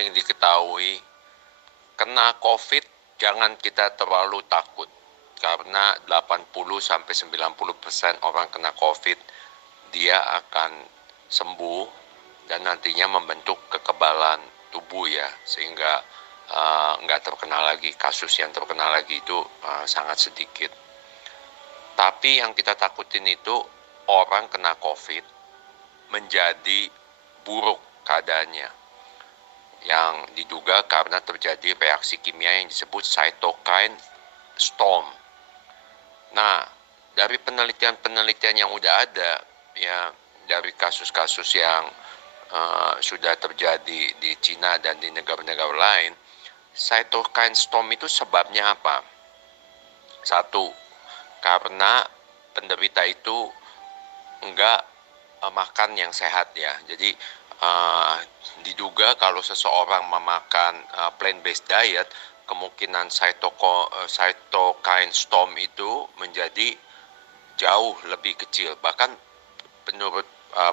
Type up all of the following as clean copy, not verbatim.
penting diketahui, kena COVID jangan kita terlalu takut. Karena 80-90% orang kena COVID, dia akan sembuh dan nantinya membentuk kekebalan tubuh ya, sehingga nggak terkena lagi, kasus yang terkena lagi itu sangat sedikit. Tapi yang kita takutin itu orang kena COVID menjadi buruk keadaannya, yang diduga karena terjadi reaksi kimia yang disebut cytokine storm. Nah, dari penelitian-penelitian yang udah ada, ya dari kasus-kasus yang sudah terjadi di Cina dan di negara-negara lain, cytokine storm itu sebabnya apa? Satu, karena penderita itu enggak makan yang sehat ya. Jadi diduga kalau seseorang memakan plant-based diet, kemungkinan cytokine storm itu menjadi jauh lebih kecil. Bahkan menurut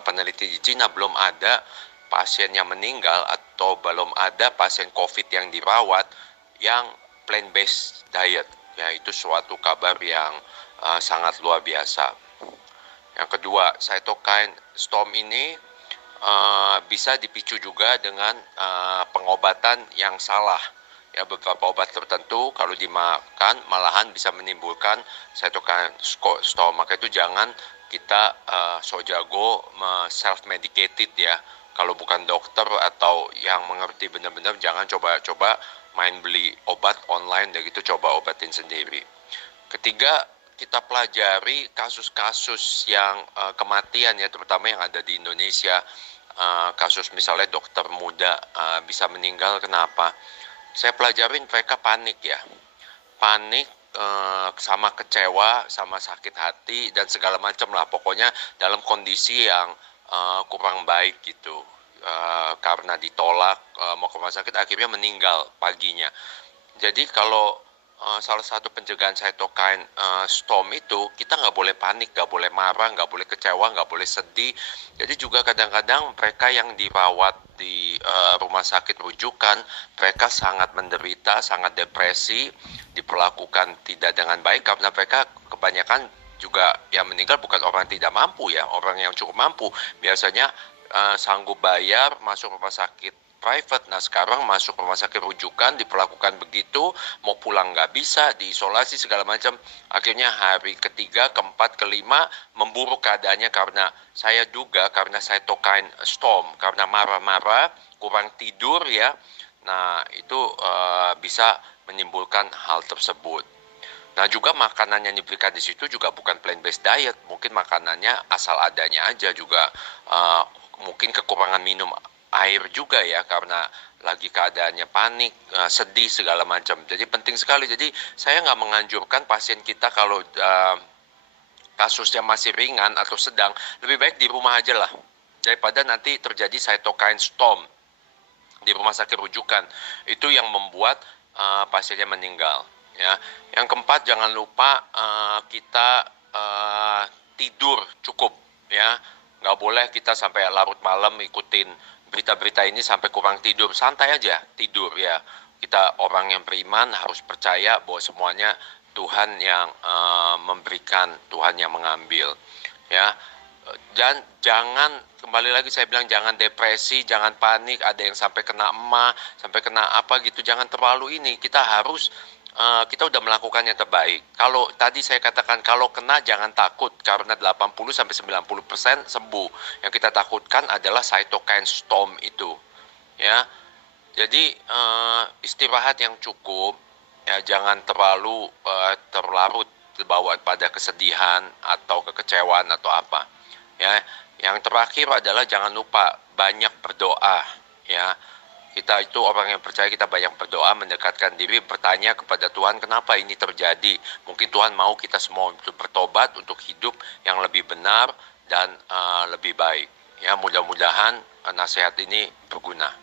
peneliti di Cina belum ada pasien yang meninggal atau belum ada pasien COVID yang dirawat yang plant-based diet. Ya, itu suatu kabar yang sangat luar biasa. Yang kedua, cytokine storm ini bisa dipicu juga dengan pengobatan yang salah. Ya, beberapa obat tertentu kalau dimakan malahan bisa menimbulkan cytokine storm. Maka itu jangan kita so jago self-medicated ya. Kalau bukan dokter atau yang mengerti benar-benar, jangan coba-coba main beli obat online dan gitu coba obatin sendiri. Ketiga, kita pelajari kasus-kasus yang kematian ya, terutama yang ada di Indonesia. Kasus misalnya dokter muda bisa meninggal, kenapa? Saya pelajarin mereka panik ya. Panik, sama kecewa, sama sakit hati, dan segala macam lah. Pokoknya dalam kondisi yang kurang baik gitu. Karena ditolak mau ke rumah sakit, akhirnya meninggal paginya. Jadi kalau salah satu pencegahan cytokine storm itu, kita nggak boleh panik, nggak boleh marah, nggak boleh kecewa, nggak boleh sedih. Jadi juga kadang-kadang mereka yang dirawat di rumah sakit rujukan, mereka sangat menderita, sangat depresi, diperlakukan tidak dengan baik karena mereka kebanyakan juga yang meninggal bukan orang yang tidak mampu ya, orang yang cukup mampu. Biasanya sanggup bayar masuk rumah sakit private. Nah, sekarang masuk rumah sakit rujukan diperlakukan begitu, mau pulang nggak bisa, diisolasi segala macam. Akhirnya hari ketiga, keempat, kelima memburuk keadaannya karena saya duga karena cytokine storm, karena marah-marah, kurang tidur ya. Nah, itu bisa menimbulkan hal tersebut. Nah, juga makanan yang diberikan di situ juga bukan plant-based diet, mungkin makanannya asal adanya aja juga. Mungkin kekurangan minum air juga ya, karena lagi keadaannya panik, sedih segala macam. Jadi penting sekali. Jadi saya nggak menganjurkan pasien kita kalau kasusnya masih ringan atau sedang, lebih baik di rumah aja lah, daripada nanti terjadi cytokine storm di rumah sakit rujukan. Itu yang membuat pasiennya meninggal. Ya, yang keempat, jangan lupa kita tidur cukup ya. Nggak boleh kita sampai larut malam ikutin berita-berita ini sampai kurang tidur. Santai aja tidur ya. Kita orang yang beriman harus percaya bahwa semuanya Tuhan yang memberikan, Tuhan yang mengambil ya. Dan jangan, kembali lagi saya bilang, jangan depresi, jangan panik, ada yang sampai kena emah, sampai kena apa gitu, jangan terlalu ini. Kita harus kita udah melakukan yang terbaik. Kalau tadi saya katakan kalau kena jangan takut karena 80-90% sembuh. Yang kita takutkan adalah cytokine storm itu. Ya. Jadi istirahat yang cukup ya, jangan terlalu terlarut terbawa pada kesedihan atau kekecewaan atau apa. Ya. Yang terakhir adalah jangan lupa banyak berdoa ya. Kita itu orang yang percaya, kita banyak berdoa, mendekatkan diri, bertanya kepada Tuhan kenapa ini terjadi. Mungkin Tuhan mau kita semua untuk bertobat, untuk hidup yang lebih benar dan lebih baik. Ya, mudah-mudahan nasihat ini berguna.